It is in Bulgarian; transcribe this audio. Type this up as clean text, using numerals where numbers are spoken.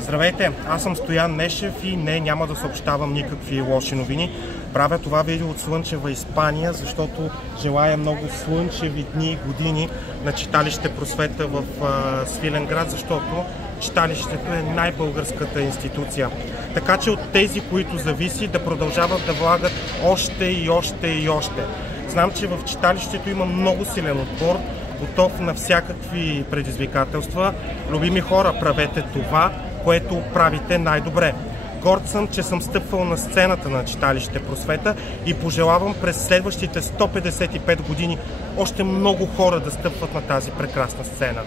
Здравейте, аз съм Стоян Мешев и няма да съобщавам никакви лоши новини. Правя това видео от слънчева Испания, защото желая много слънчеви дни и години на читалище Просвета в Свиленград, защото читалището е най-българската институция. Така че от тези, които зависи, да продължават да влагат още и още и още. Знам, че в читалището има много силен отбор, готов на всякакви предизвикателства. Любими хора, правете това, което правите най-добре. Горд съм, че съм стъпвал на сцената на читалище Просвета и пожелавам през следващите 155 години още много хора да стъпват на тази прекрасна сцена.